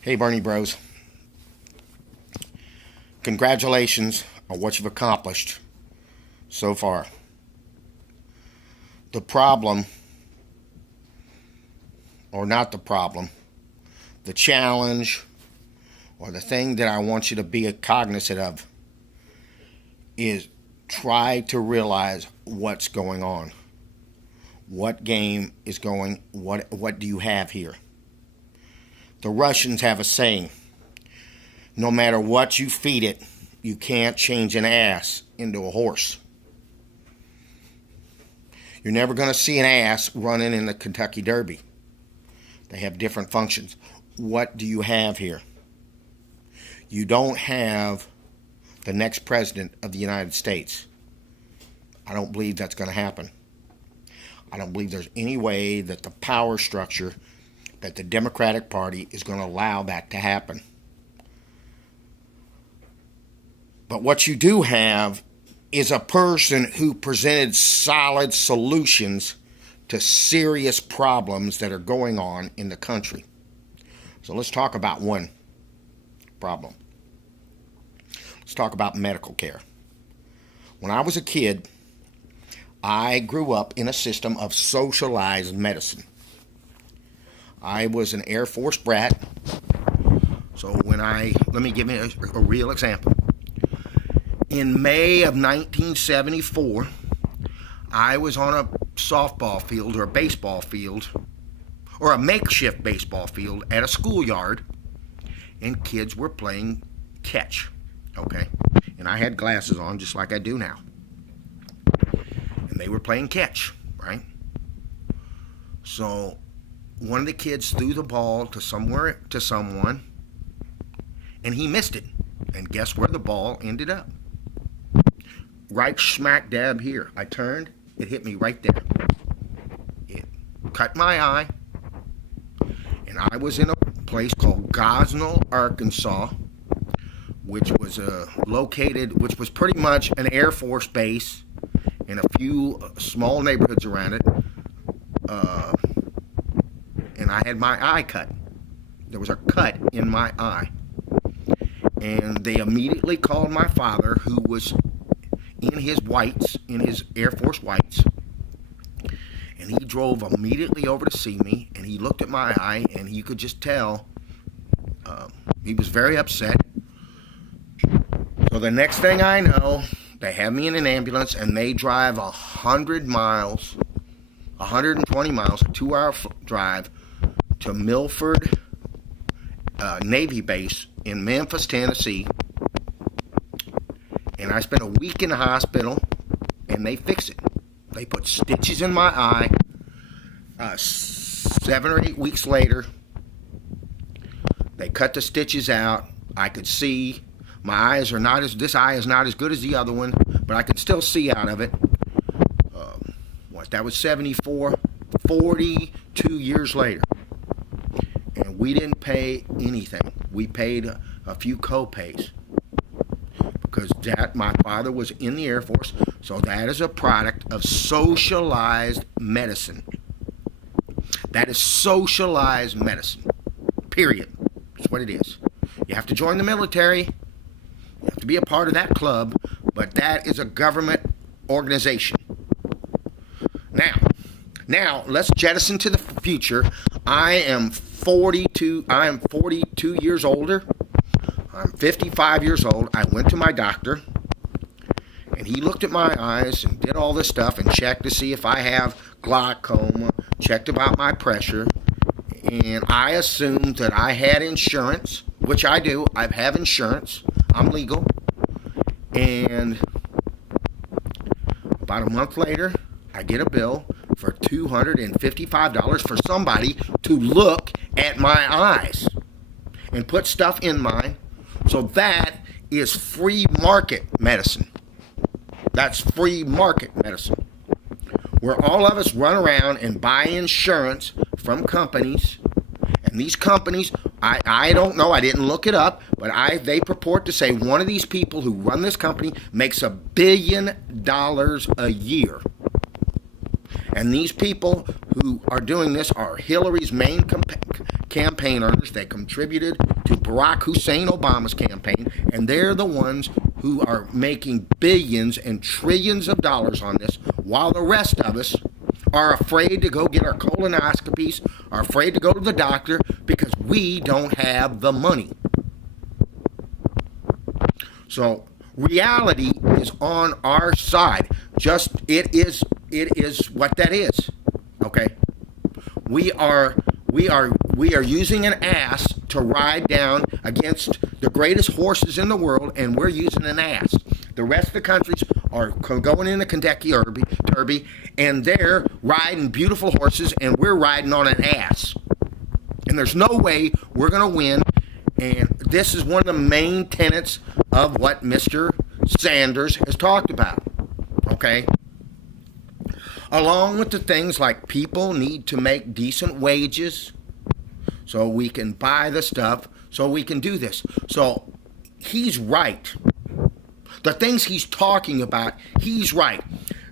Hey, Bernie Bros. Congratulations on what you've accomplished so far. The problem, or not the problem, the challenge, or the thing that I want you to be cognizant of is try to realize what's going on. What game is going, what do you have here? The Russians have a saying, no matter what you feed it, you can't change an ass into a horse. You're never going to see an ass running in the Kentucky Derby. They have different functions. What do you have here? You don't have the next president of the United States. I don't believe that's going to happen. I don't believe there's any way that the power structure, that the Democratic Party is going to allow that to happen. But what you do have is a person who presented solid solutions to serious problems that are going on in the country. So let's talk about one problem. Let's talk about medical care. When I was a kid, I grew up in a system of socialized medicine. I was an Air Force brat. So let me give you a real example. In May of 1974, I was on a softball field or a baseball field or a makeshift baseball field at a schoolyard, and kids were playing catch, okay? And I had glasses on just like I do now. And they were playing catch, right? So one of the kids threw the ball to someone, and he missed it. And guess where the ball ended up? Right smack dab here. I turned, it hit me right there. It cut my eye, and I was in a place called Gosnell, Arkansas, which was which was pretty much an Air Force base and a few small neighborhoods around it. And I had my eye cut. There was a cut in my eye. And they immediately called my father, who was in his Air Force whites. And he drove immediately over to see me, and he looked at my eye, and you could just tell he was very upset. So the next thing I know, they have me in an ambulance, and they drive 120 miles, a 2-hour drive to Milford Navy Base in Memphis, Tennessee. And I spent a week in the hospital, and they fix it. They put stitches in my eye. 7 or 8 weeks later, they cut the stitches out. I could see. This eye is not as good as the other one, but I could still see out of it. That was 74, 42 years later. And we didn't pay anything. We paid a few co-pays. Because my father was in the Air Force, so that is a product of socialized medicine. That is socialized medicine. Period. That's what it is. You have to join the military. You have to be a part of that club, but that is a government organization. Now let's jettison to the future. I am 42 years older. I'm 55 years old. I went to my doctor, and he looked at my eyes and did all this stuff and checked to see if I have glaucoma, checked about my pressure, and I assumed that I had insurance, which I do. I have insurance. I'm legal. And about a month later, I get a bill for $255 for somebody to look at my eyes and put stuff in mine. So that is free market medicine. That's free market medicine. Where all of us run around and buy insurance from companies. And these companies, I don't know, I didn't look it up, but they purport to say one of these people who run this company makes $1 billion a year. And these people who are doing this are Hillary's main campaigners that contributed to Barack Hussein Obama's campaign, and they're the ones who are making billions and trillions of dollars on this, while the rest of us are afraid to go get our colonoscopies, are afraid to go to the doctor because we don't have the money. So reality is on our side. Just it is what that is. Okay? We are using an ass to ride down against the greatest horses in the world, and we're using an ass. The rest of the countries are going in the Kentucky Derby, and they're riding beautiful horses, and we're riding on an ass. And there's no way we're going to win. And this is one of the main tenets of what Mr. Sanders has talked about. Okay? Along with the things like people need to make decent wages so we can buy the stuff, so we can do this. So he's right. The things he's talking about, he's right.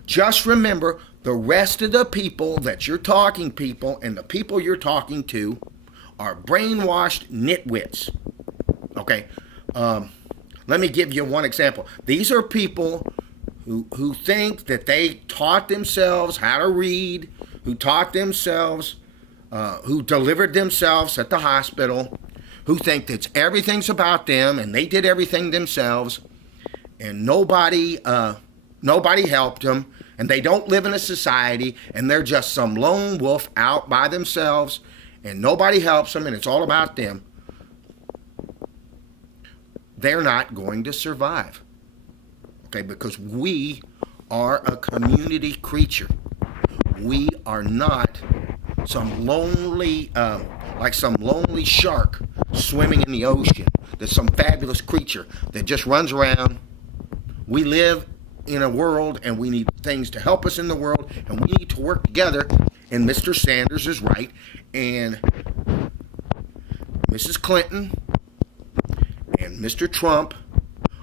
Just remember, the rest of the people that you're talking people and the people you're talking to are brainwashed nitwits. Okay? Let me give you one example. These are people who think that they taught themselves how to read, who taught themselves, who delivered themselves at the hospital, who think that everything's about them and they did everything themselves, and nobody helped them, and they don't live in a society, and they're just some lone wolf out by themselves, and nobody helps them, and it's all about them. They're not going to survive. Okay, because we are a community creature. We are not some lonely, like some lonely shark swimming in the ocean. There's some fabulous creature that just runs around. We live in a world, and we need things to help us in the world, and we need to work together. And Mr. Sanders is right, and Mrs. Clinton and Mr. Trump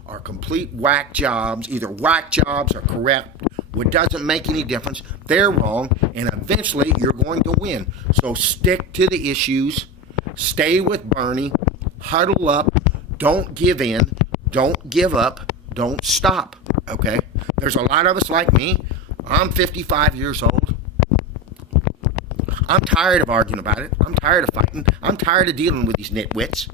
are complete whack jobs, either whack jobs or correct. It doesn't make any difference. They're wrong, and eventually you're going to win. So stick to the issues, stay with Bernie, huddle up, don't give in, don't give up, don't stop, okay? There's a lot of us like me. I'm 55 years old. I'm tired of arguing about it. I'm tired of fighting. I'm tired of dealing with these nitwits.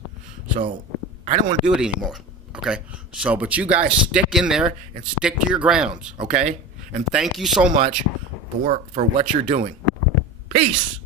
So I don't want to do it anymore. Okay, so but you guys stick in there and stick to your grounds, okay? And thank you so much for what you're doing. Peace.